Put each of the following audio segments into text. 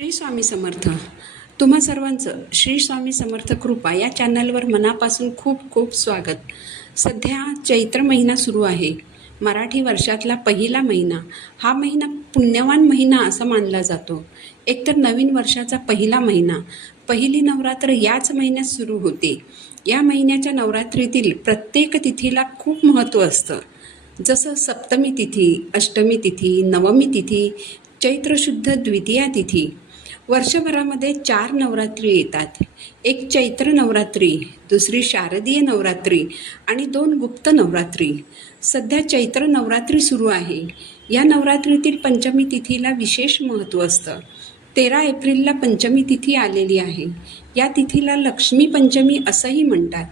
श्री स्वामी समर्थ. तुम्हा सर्वांचं श्री स्वामी समर्थ कृपा या चॅनलवर मनापासून खूप खूप स्वागत. सध्या चैत्र महिना सुरू आहे. मराठी वर्षातला पहिला महिना. हा महिना पुण्यवान महिना असा मानला जातो. एकतर नवीन वर्षाचा पहिला महिना. पहिली नवरात्र याच महिन्यात सुरू होते. या महिन्याच्या नवरात्रीतील प्रत्येक तिथीला खूप महत्त्व असतं. जसं सप्तमी तिथी अष्टमी तिथी नवमी तिथी चैत्रशुद्ध द्वितीया तिथी वर्षभरामध्ये चार नवरात्री येतात. एक चैत्र नवरात्री दुसरी शारदीय नवरात्री आणि दोन गुप्त नवरात्री. सध्या चैत्र नवरात्री सुरू आहे. या नवरात्रीतील पंचमी तिथीला विशेष महत्त्व असतं. तेरा एप्रिलला पंचमी तिथी आलेली आहे. या तिथीला लक्ष्मी पंचमी असंही म्हणतात.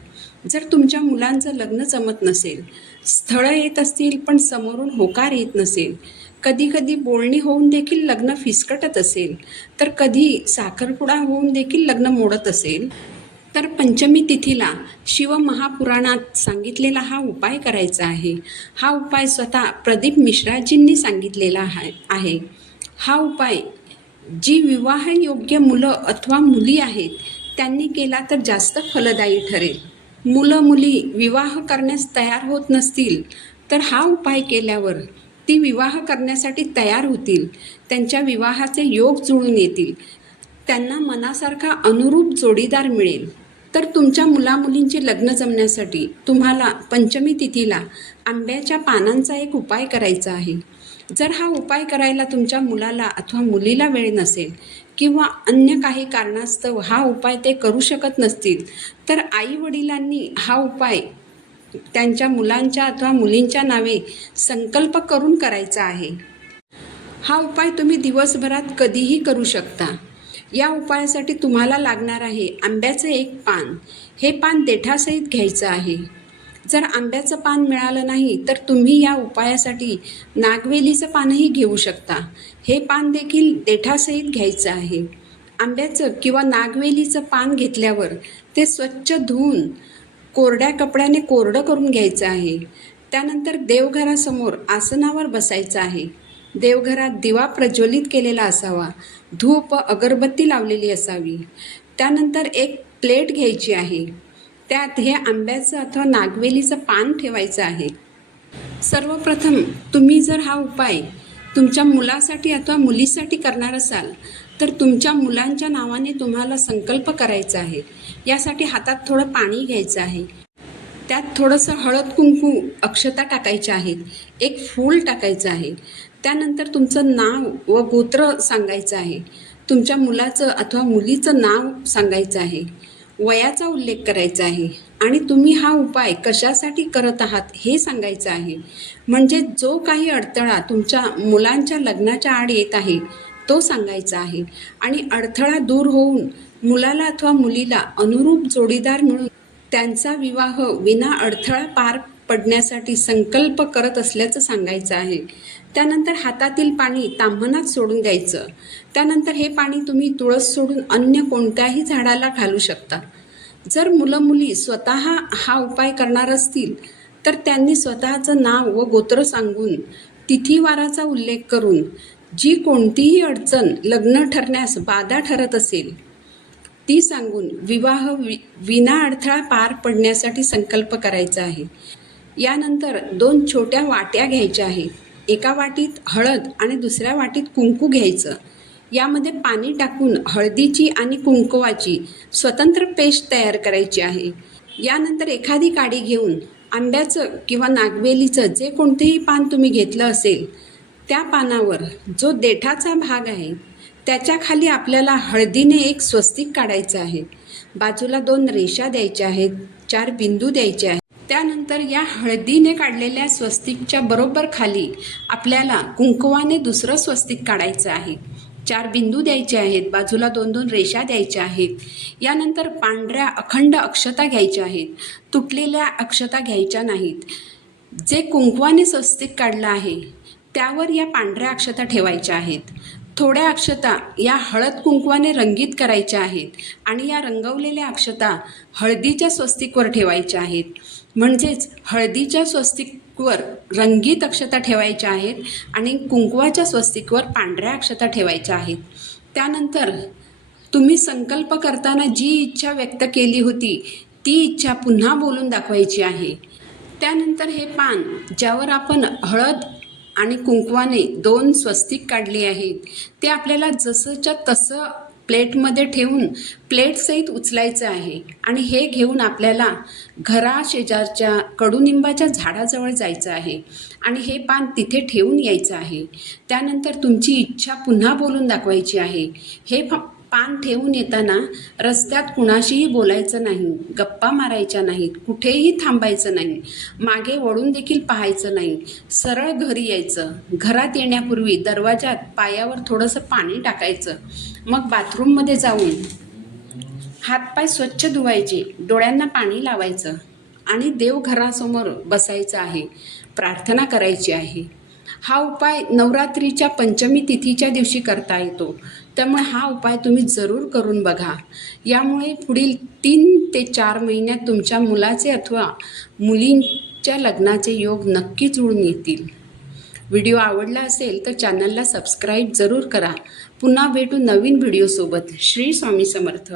जर तुमच्या मुलांचं लग्न जमत नसेल स्थळं येत असतील पण समोरून होकार येत नसेल कधी कधी बोलणी होऊन देखील लग्न फिसकटत असेल तर कधी साखरपुडा होऊन देखील लग्न मोडत असेल तर पंचमी तिथीला शिवमहापुराणात सांगितलेला हा उपाय करायचा आहे. हा उपाय स्वतः प्रदीप मिश्राजींनी सांगितलेला आहे आहे. हा उपाय जी विवाहयोग्य मुलं अथवा मुली आहेत त्यांनी केला तर जास्त फलदायी ठरेल. मुलं मुली विवाह करण्यास तयार होत नसतील तर हा उपाय केल्यावर ती विवाह करण्यासाठी तयार होतील त्यांच्या विवाहाचे योग जुळून येतील. त्यांना मनासारखा अनुरूप जोडीदार मिळेल. तर तुमच्या मुलामुलींचे लग्न जमण्यासाठी तुम्हाला पंचमी तिथीला आंब्याच्या पानांचा एक उपाय करायचा आहे. जर हा उपाय करायला तुमच्या मुलाला अथवा मुलीला वेळ नसेल किंवा अन्य काही कारणास्तव हा उपाय ते करू शकत नसतील तर आई वडिलांनी हा उपाय त्यांच्या मुलांच्या अथवा मुलींच्या नावे संकल्प करून करायचा आहे. हा उपाय तुम्ही दिवसभरात कधीही करू शकता. या उपायासाठी तुम्हाला लागणार आहे आंब्याचं एक पान. हे पान देठासहित घ्यायचं आहे. जर आंब्याचं पान मिळालं नाही तर तुम्ही या उपायासाठी नागवेलीचं पानही घेऊ शकता. हे पान देखील देठासहित घ्यायचं आहे. आंब्याचं किंवा नागवेलीचं पान घेतल्यावर ते स्वच्छ धुवून कोरड्या कपड्याने कोरडं करून घ्यायचं आहे. त्यानंतर देवघरासमोर आसनावर बसायचं आहे. देवघरात दिवा प्रज्वलित केलेला असावा. धूप अगरबत्ती लावलेली असावी. त्यानंतर एक प्लेट घ्यायची आहे. त्यात हे आंब्याचं अथवा नागवेलीचं पान ठेवायचं आहे. सर्वप्रथम तुम्ही जर हा उपाय तुमच्या मुलासाठी अथवा मुलीसाठी करणार असाल तर तुमच्या मुलांच्या नावाने तुम्हाला संकल्प करायचा आहे. यासाठी हातात थोडं पाणी घ्यायचं आहे. त्यात थोडंसं हळद कुंकू अक्षता टाकायच्या आहेत. एक फूल टाकायचं आहे. त्यानंतर तुमचं नाव व गोत्र सांगायचं आहे. तुमच्या मुलाचं अथवा मुलीचं नाव सांगायचं आहे. वयाचा उल्लेख करायचा आहे. आणि तुम्ही हा उपाय कशासाठी करत आहात हे सांगायचं आहे. म्हणजे जो काही अडथळा तुमच्या मुलांच्या लग्नाच्या आड येत आहे तो सांगायचा आहे. आणि अडथळा दूर होऊन मुलाला अथवा मुलीला अनुरूप जोडीदार मिळून त्यांचा विवाह विना अडथळा पार पडण्यासाठी संकल्प करत असल्याचं सांगायचं आहे. त्यानंतर हातातील पाणी ताम्हनात सोडून द्यायचं. त्यानंतर हे पाणी तुम्ही तुळस सोडून अन्य कोणत्याही झाडाला घालू शकता. जर मुलं मुली स्वतः हा उपाय करणार असतील तर त्यांनी स्वतःचं नाव व गोत्र सांगून तिथीवाराचा उल्लेख करून जी कोणतीही अडचण लग्न ठरण्यास बाधा ठरत असेल ती सांगून विवाह वि विना अडथळा पार पडण्यासाठी संकल्प करायचा आहे. यानंतर दोन छोट्या वाट्या घ्यायच्या आहेत. एका वाटीत हळद आणि दुसऱ्या वाटीत कुंकू घ्यायचं. यामध्ये पाणी टाकून हळदीची आणि कुंकवाची स्वतंत्र पेस्ट तयार करायची आहे. यानंतर एखादी काडी घेऊन आंब्याचं किंवा नागवेलीचं जे कोणतेही पान तुम्ही घेतलं असेल त्या पानावर जो देठाचा भाग आहे त्याच्याखाली आपल्याला हळदीने एक स्वस्तिक काढायचं आहे. बाजूला दोन रेषा द्यायच्या आहेत चार बिंदू द्यायचे आहेत. त्यानंतर या हळदीने काढलेल्या स्वस्तिकच्या बरोबर खाली आपल्याला कुंकवाने दुसरं स्वस्तिक काढायचं आहे. चार बिंदू द्यायचे आहेत बाजूला दोन दोन रेषा द्यायच्या आहेत. यानंतर पांढऱ्या अखंड अक्षता घ्यायच्या आहेत. तुटलेल्या अक्षता घ्यायच्या नाहीत. जे कुंकवाने स्वस्तिक काढलं आहे त्यावर या पांढऱ्या अक्षता ठेवायच्या आहेत. थोड्या अक्षता या हळद कुंकवाने रंगीत करायच्या आहेत आणि या रंगवलेल्या अक्षता हळदीच्या स्वस्तिकवर ठेवायच्या आहेत. म्हणजेच हळदीच्या स्वस्तिकवर रंगीत अक्षता ठेवायच्या आहेत आणि कुंकवाच्या स्वस्तिकवर पांढऱ्या अक्षता ठेवायच्या आहेत. त्यानंतर तुम्ही संकल्प करताना जी इच्छा व्यक्त केली होती ती इच्छा पुन्हा बोलून दाखवायची आहे. त्यानंतर हे पान ज्यावर आपण हळद आणि कुंकवाने दोन स्वस्तिक काढली आहेत. ते आपल्याला जसंच्या तसं प्लेटमध्ये ठेवून प्लेटसहित उचलायचं आहे आणि हे घेऊन आपल्याला घरा शेजारच्या कडुनिंबाच्या झाडाजवळ जायचं आहे आणि हे पान तिथे ठेवून यायचं आहे. त्यानंतर तुमची इच्छा पुन्हा बोलून दाखवायची आहे. हे फ पान ठेवून येताना रस्त्यात कुणाशीही बोलायचं नाही गप्पा मारायच्या नाहीत कुठेही थांबायचं नाही मागे वळून देखील पाहायचं नाही सरळ घरी यायचं. घरात येण्यापूर्वी दरवाजात पायावर थोडंसं पाणी टाकायचं. मग बाथरूममध्ये जाऊन हातपाय स्वच्छ धुवायचे डोळ्यांना पाणी लावायचं आणि देवघरासमोर बसायचं आहे प्रार्थना करायची आहे. हा उपाय नवरात्रीच्या पंचमी तिथीच्या दिवशी करता येतो. त्यामुळे हा उपाय तुम्ही जरूर करून बघा. यामुळे पुढील तीन ते चार महिन्यात तुमच्या मुलाचे अथवा मुलींच्या लग्नाचे योग नक्की जुळून येतील. व्हिडिओ आवडला असेल तर चॅनलला सबस्क्राईब जरूर करा. पुन्हा भेटू नवीन व्हिडिओसोबत. श्री स्वामी समर्थ.